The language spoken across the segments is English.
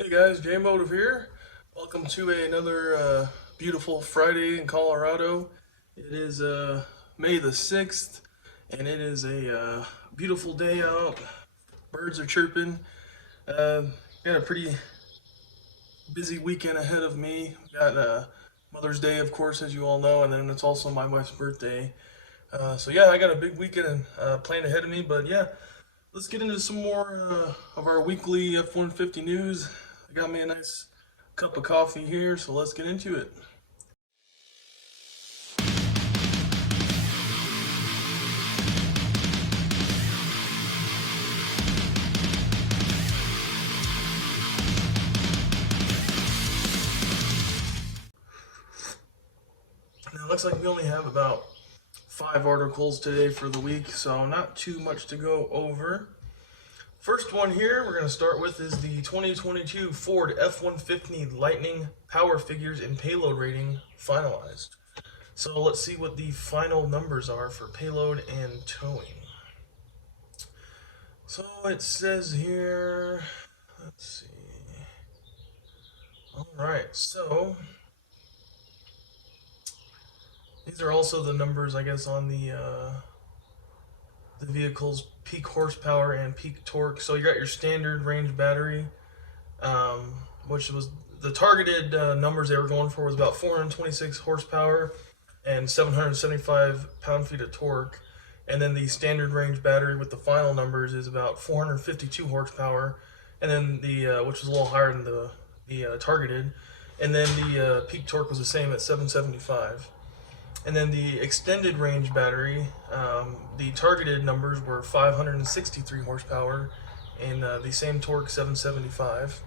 Hey guys, JayMotive here. Welcome to another beautiful Friday in Colorado. It is May the 6th, and it is a beautiful day out. Birds are chirping. Uh, Got a pretty busy weekend ahead of me. Got Mother's Day, of course, as you all know, and then it's also my wife's birthday. So yeah, I got a big weekend planned ahead of me, but yeah, let's get into some more of our weekly F-150 news. I got me a nice cup of coffee here, so let's get into it. Now, it looks like we only have about 5 articles today for the week, so not too much to go over. First one here we're going to start with is the 2022 Ford F-150 Lightning power figures and payload rating finalized. So let's see what the final numbers are for payload and towing. So it says here, let's see. All right, so these are also the numbers, I guess, on the vehicle's peak horsepower and peak torque. So you got your standard range battery, um, which was the targeted numbers they were going for was about 426 horsepower and 775 pound-feet of torque. And then the standard range battery with the final numbers is about 452 horsepower, and then the which was a little higher than the targeted, and then the peak torque was the same at 775. And then the extended range battery, the targeted numbers were 563 horsepower and the same torque 775.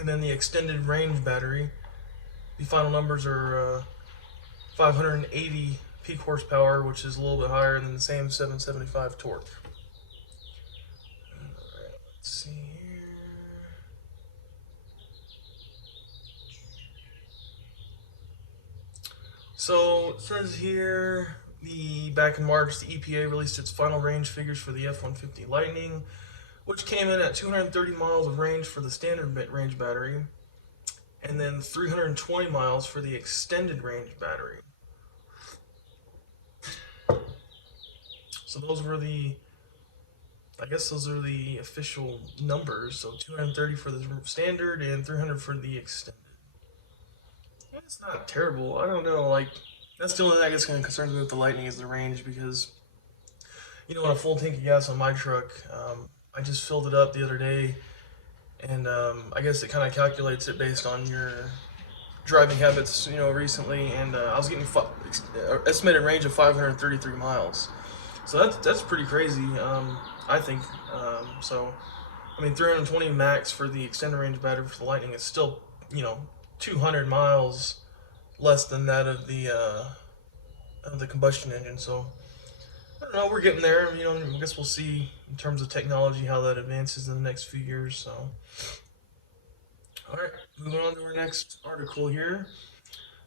And then the extended range battery, the final numbers are 580 peak horsepower, which is a little bit higher than the same 775 torque. Alright, let's see here. So it says here, back in March, the EPA released its final range figures for the F-150 Lightning, which came in at 230 miles of range for the standard range battery, and then 320 miles for the extended range battery. So I guess those are the official numbers. So 230 for the standard and 300 for the extended. It's not terrible. I don't know. Like, that's the only thing I guess kind of concerns me with the Lightning is the range because, on a full tank of gas on my truck, I just filled it up the other day, and I guess it kind of calculates it based on your driving habits, recently, and I was getting estimated range of 533 miles. So that's pretty crazy, I think. So, I mean, 320 max for the extended range battery for the Lightning is still, 200 miles less than that of the combustion engine. So I don't know. We're getting there. I guess we'll see in terms of technology how that advances in the next few years. So, all right, moving on to our next article here.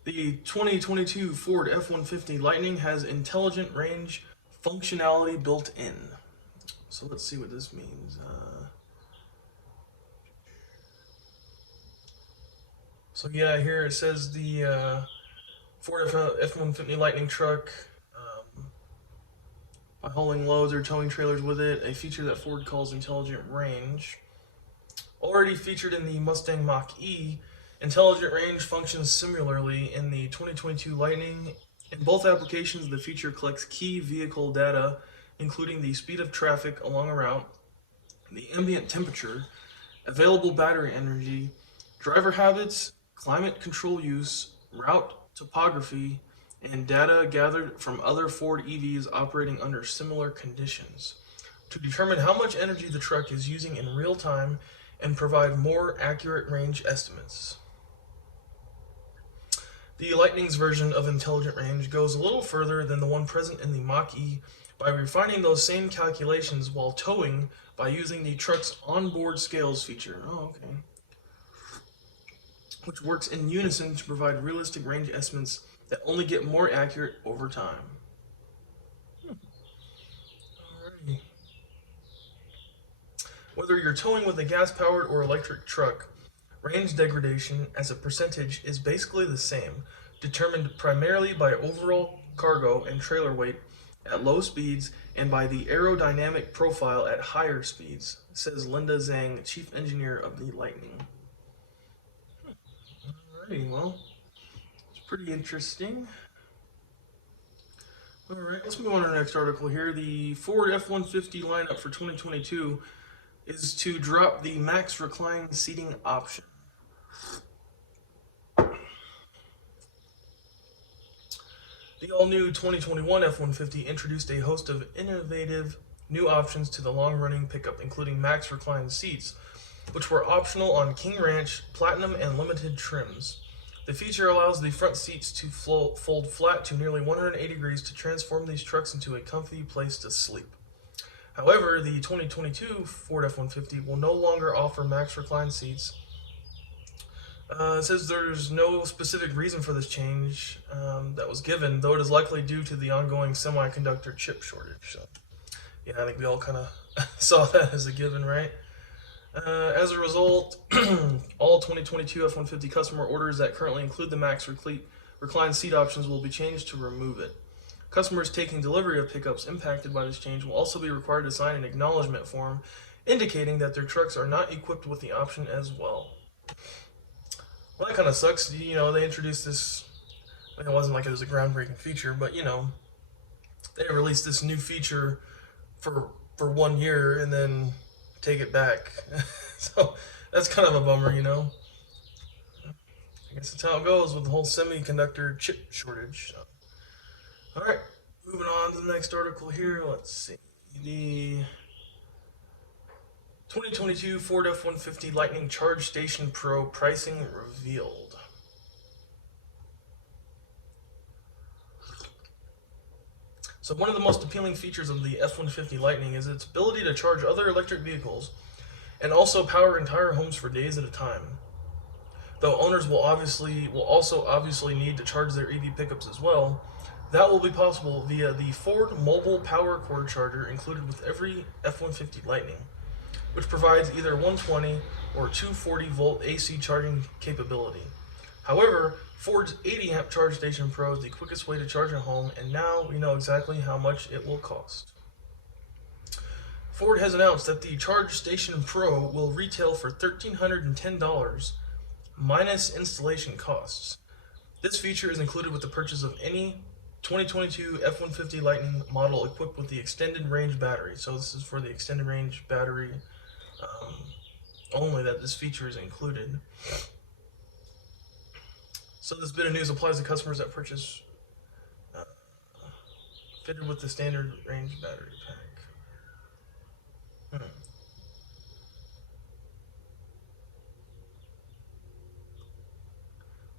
The 2022 Ford F-150 Lightning has intelligent range functionality built in. So let's see what this means. So yeah, here it says the Ford F-150 Lightning truck, by hauling loads or towing trailers with it, a feature that Ford calls intelligent range. Already featured in the Mustang Mach-E, intelligent range functions similarly in the 2022 Lightning. In both applications, the feature collects key vehicle data, including the speed of traffic along a route, the ambient temperature, available battery energy, driver habits, climate control use, route topography, and data gathered from other Ford EVs operating under similar conditions to determine how much energy the truck is using in real time and provide more accurate range estimates. The Lightning's version of intelligent range goes a little further than the one present in the Mach-E by refining those same calculations while towing by using the truck's onboard scales feature. Oh, okay. Which works in unison to provide realistic range estimates that only get more accurate over time. Alrighty. Whether you're towing with a gas-powered or electric truck, Range degradation as a percentage is basically the same, determined primarily by overall cargo and trailer weight at low speeds and by the aerodynamic profile at higher speeds, says Linda Zhang, chief engineer of the Lightning. Alrighty, well, it's pretty interesting. Alright, let's move on to the next article here. The Ford F-150 lineup for 2022 is to drop the max recline seating option. The all-new 2021 F-150 introduced a host of innovative new options to the long-running pickup, including max recline seats, which were optional on King Ranch, Platinum, and Limited trims. The feature allows the front seats to fold flat to nearly 180 degrees to transform these trucks into a comfy place to sleep. However, the 2022 Ford F-150 will no longer offer max recline seats. It says there's no specific reason for this change that was given, though it is likely due to the ongoing semiconductor chip shortage. So, yeah, I think we all kind of saw that as a given, right? As a result, all 2022 F-150 customer orders that currently include the max recline seat options will be changed to remove it. Customers taking delivery of pickups impacted by this change will also be required to sign an acknowledgement form indicating that their trucks are not equipped with the option as well. Well, that kind of sucks. You know, they introduced this. I mean, it wasn't like it was a groundbreaking feature, but you know, they released this new feature for 1 year and then take it back. So that's kind of a bummer, you know. I guess that's how it goes with the whole semiconductor chip shortage. So. All right, moving on to the next article here. Let's see. The 2022 Ford F-150 Lightning Charge Station Pro pricing revealed. So one of the most appealing features of the F-150 Lightning is its ability to charge other electric vehicles and also power entire homes for days at a time. Though owners will also obviously need to charge their EV pickups as well, that will be possible via the Ford Mobile Power Cord Charger included with every F-150 Lightning, which provides either 120 or 240 volt AC charging capability. However, Ford's 80 amp Charge Station Pro is the quickest way to charge a home, and now we know exactly how much it will cost. Ford has announced that the Charge Station Pro will retail for $1,310 minus installation costs. This feature is included with the purchase of any 2022 F-150 Lightning model equipped with the extended range battery. So this is for the extended range battery only that this feature is included. So this bit of news applies to customers that purchase fitted with the standard range battery pack.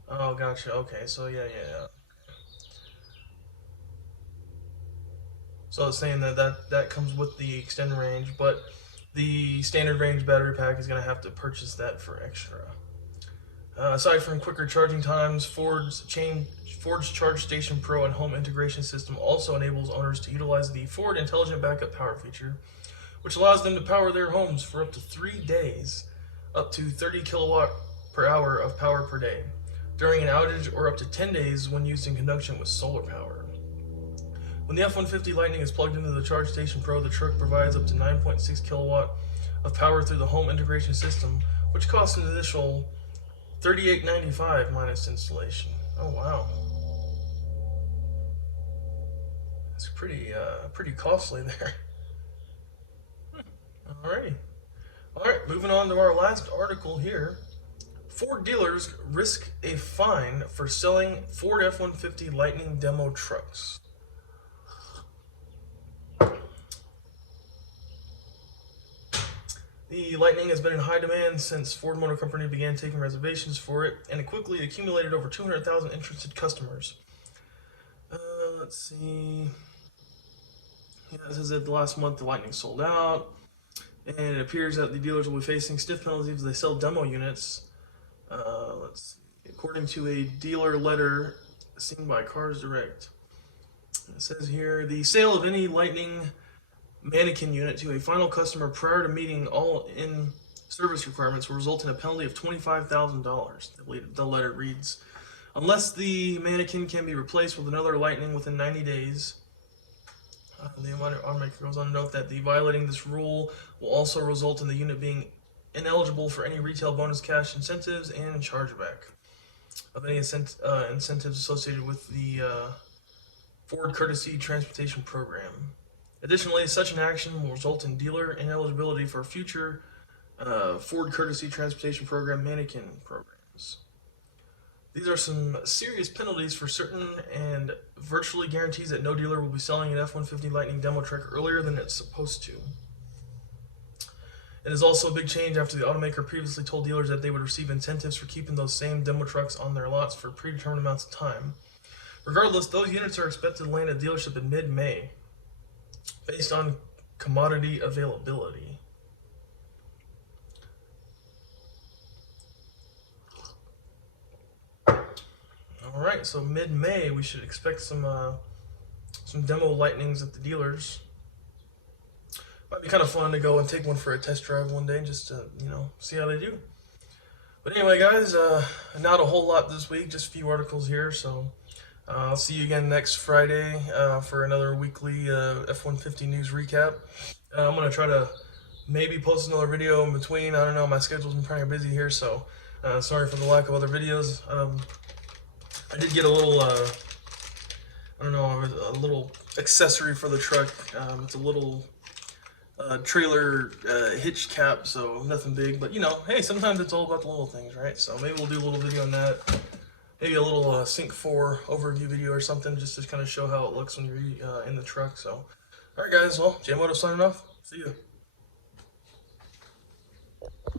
Oh, gotcha. Okay, so yeah. So it's saying that comes with the extended range, but the standard range battery pack is going to have to purchase that for extra. Aside from quicker charging times, Ford's Charge Station Pro and home integration system also enables owners to utilize the Ford Intelligent Backup Power feature, which allows them to power their homes for up to 3 days, up to 30 kilowatt per hour of power per day, during an outage, or up to 10 days when used in conjunction with solar power. When the F-150 Lightning is plugged into the Charge Station Pro, the truck provides up to 9.6 kilowatt of power through the home integration system, which costs an initial $38.95 minus installation. Oh wow, that's pretty costly there. Alrighty, all right. Moving on to our last article here. Ford dealers risk a fine for selling Ford F-150 Lightning demo trucks. The Lightning has been in high demand since Ford Motor Company began taking reservations for it, and it quickly accumulated over 200,000 interested customers. Let's see. Yeah, it says that the last month the Lightning sold out, and it appears that the dealers will be facing stiff penalties if they sell demo units. Let's see. According to a dealer letter seen by Cars Direct, it says here the sale of any Lightning mannequin unit to a final customer prior to meeting all-in service requirements will result in a penalty of $25,000. The letter reads, unless the mannequin can be replaced with another Lightning within 90 days. The automaker goes on to note that the violating this rule will also result in the unit being ineligible for any retail bonus cash incentives and chargeback of any incentives associated with the Ford Courtesy Transportation Program. Additionally, such an action will result in dealer ineligibility for future Ford Courtesy Transportation Program mannequin programs. These are some serious penalties for certain and virtually guarantees that no dealer will be selling an F-150 Lightning demo truck earlier than it's supposed to. It is also a big change after the automaker previously told dealers that they would receive incentives for keeping those same demo trucks on their lots for predetermined amounts of time. Regardless, those units are expected to land at dealership in mid-May, based on commodity availability. Alright, so mid-May we should expect some demo Lightnings at the dealers. Might be kind of fun to go and take one for a test drive one day, just to, see how they do. But anyway, guys, not a whole lot this week, just a few articles here, so I'll see you again next Friday for another weekly F-150 news recap. I'm going to try to maybe post another video in between. I don't know, my schedule's been kind of busy here, so sorry for the lack of other videos. I did get a little, a little accessory for the truck. It's a little trailer hitch cap, so nothing big, but hey, sometimes it's all about the little things, right? So maybe we'll do a little video on that, maybe a little Sync 4 overview video or something, just to kind of show how it looks when you're in the truck. So alright guys, well, JayMotive signing off, see you.